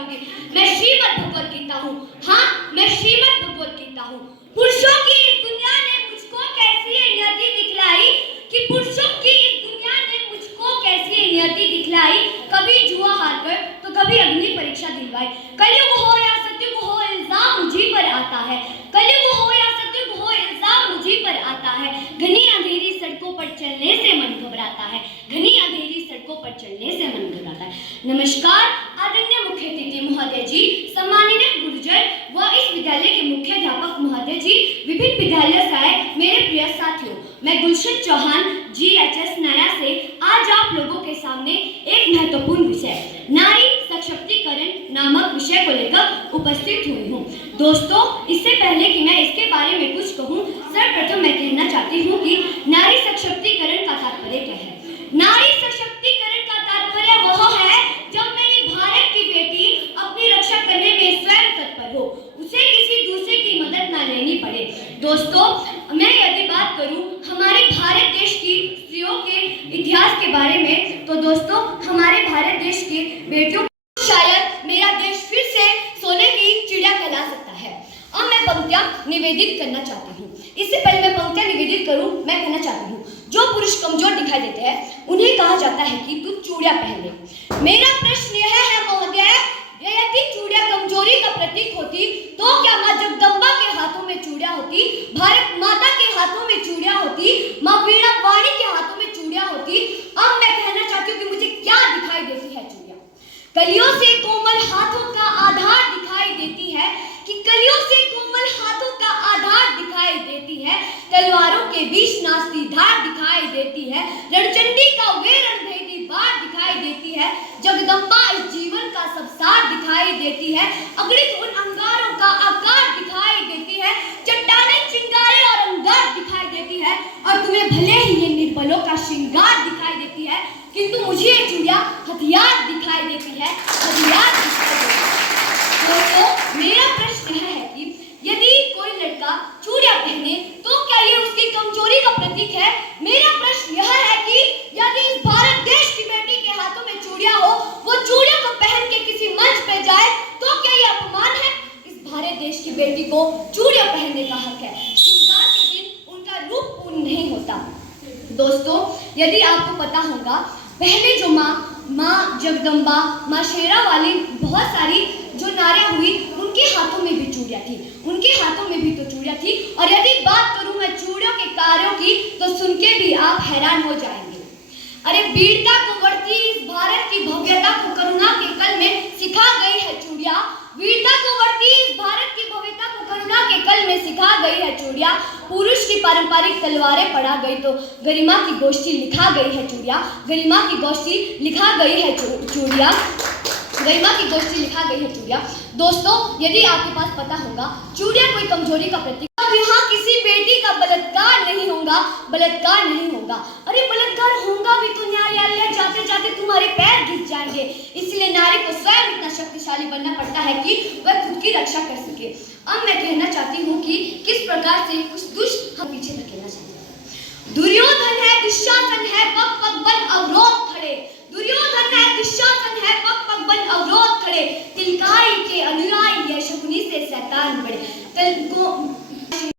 बताऊंगी। मैं श्रीमद् भगवत गीता हूँ। हाँ, मैं श्रीमद् भगवत गीता हूँ। पुरुषों की इस दुनिया ने मुझको कैसी नियति दिखलाई कि पुरुषों की इस दुनिया ने मुझको कैसी नियति दिखलाई, कभी जुआ हारकर तो कभी अग्नि परीक्षा दिलवाई। कलयुग हो या सतयुग हो, इल्जाम मुझी पर आता है। कलयुग हो या सतयुग हो, इल्जाम मुझी पर आता है। घनी अंधेरी सड़कों पर चलने से मन घबराता है। घनी अंधेरी सड़कों पर चलने से मन घबराता है। नमस्कार आदरणीय मुख्य अतिथि महोदय जी, सम्माननीय गुरुजन व इस विद्यालय के मुख्याध्यापक महोदय जी, विभिन्न विद्यालय से आए मेरे प्रिय साथियों, मैं गुलशन चौहान GHS नया से आज आप लोगों के सामने एक महत्वपूर्ण विषय नारी सशक्तिकरण नामक विषय को लेकर उपस्थित हुई हूँ। दोस्तों, इससे पहले कि मैं इसके बारे में कुछ कहूँ, सर्वप्रथम मैं कहना चाहती हूँ कि नारी सशक्तिकरण का तात्पर्य क्या है। नारी सशक्तिकरण का तात्पर्य वह है जब मेरी भारत की बेटी अपनी रक्षा करने में स्वयं तत्पर हो, उसे किसी दूसरे की मदद न लेनी पड़े। दोस्तों, मैं यदि बात करूं हमारे भारत देश की स्त्रियों के इतिहास के बारे में, तो दोस्तों हमारे भारत देश के बेटियों शायद मेरा देश फिर से सोने की चिड़िया कहला सकता है। अब मैं पंक्तियां निवेदित करना चाहती हूँ। इससे पहले मैं पंक्तियां निवेदित करूं, मैं कहना चाहती हूँ, जो पुरुष कमजोर दिखाई देते हैं उन्हें कहा जाता है कि तू चूड़िया पहन ले। मेरा प्रश्न यह है महोदय, यदि चूड़िया कमजोरी का प्रतीक होती तो क्या माँ जगदम्बा के हाथों में चूड़िया होती, भारत माता के हाथों में चूड़िया होती, माँ वीणा वाणी के हाथों में चूड़िया होती। अब मैं कहना चाहती हूँ कि मुझे क्या दिखाई देती है चूड़िया। कलियों से कोमल हाथों का आधार दिखाई देती है कि कलियों से कोमल हाथों का आधार दिखाई देती है, तलवारों के बीच नाचती धार दिखाई देती है, रणचंडी का वे रणभेदी बार दिखाई देती है, जगदम्बा इस जीवन का सब सार दिखाई देती है, अगणित उन अंगारों का आकार दिखाई देती है, चट्टानें चिंगारे और अंगार दिखाई देती है, और तुम्हें भले ही ये निर्बलों का श्रृंगार दिखाई देती है, किंतु मुझे ये चूड़िया हथियार दिखाई देती है, हथियार दिखाई देती है। दोस्तों, मेरा प्रश्न यह है कि यदि कोई लड़का चूड़िया पहने तो क्या ये उसकी कमजोरी का प्रतीक है। मेरा प्रश्न यह है कि यदि इस भारत देश की बेटी के हाथों में चूड़िया हो, वो चूड़िया को पहन के किसी मंच पे जाए, तो क्या ये अपमान है। इस भारत देश की बेटी को चूड़िया पहनने का हक है। श्रृंगार के दिन उनका रूप पूर्ण नहीं होता। दोस्तों, यदि आपको पता होगा, पहले जो माँ जगदम्बा, माँ शेरा वाली बहुत सारी जो नारियां हुई, उनके हाथों में भी चूड़िया थी, उनके हाथों में भी तो चूड़िया थी। और यदि बात करूं मैं चूड़ियों के कार्यों की, तो सुन के भी आप हैरान हो जाएंगे। अरे वीरता को बढ़ती इस भारत की भव्यता को करुणा के कल में सिखा गई है चूड़िया। वीरता को बढ़ती इस भारत की भव्यता को करुणा के कल में सिखा गई है चूड़िया। पुरुष की पारंपरिक तलवारें पढ़ा गई तो गरिमा की गोष्ठी लिखा गई है चूड़िया। गरिमा की गोष्ठी लिखा गई है चूड़िया। गरिमा की गोष्ठी लिखा गई है चूड़िया। दोस्तों, यदि आपके पास पता होगा चूड़िया कोई कमजोरी का प्रतीक, अब यहाँ किसी बेटी का बलात्कार नहीं होगा, बलात्कार नहीं होगा। अरे बलात्कार होगा भी तो न्यायालय जाते जाते तुम्हारे पैर घिस जाएंगे। इसलिए नारी को स्वयं इतना शक्तिशाली बनना पड़ता है कि वह खुद की रक्षा कर सके। अब मैं कहना चाहती हूँ कि किस प्रकार से कुछ दुष्ट हम पीछे धकेलना चाहते हैं। दुर्योधन है, दुशासन है, पग पग बल अवरोध खड़े। दुर्योधन है, दुशासन है, पग पग बल अवरोध खड़े। तिलकारी के अनुयायी है, शकुनी से शैतान बड़े।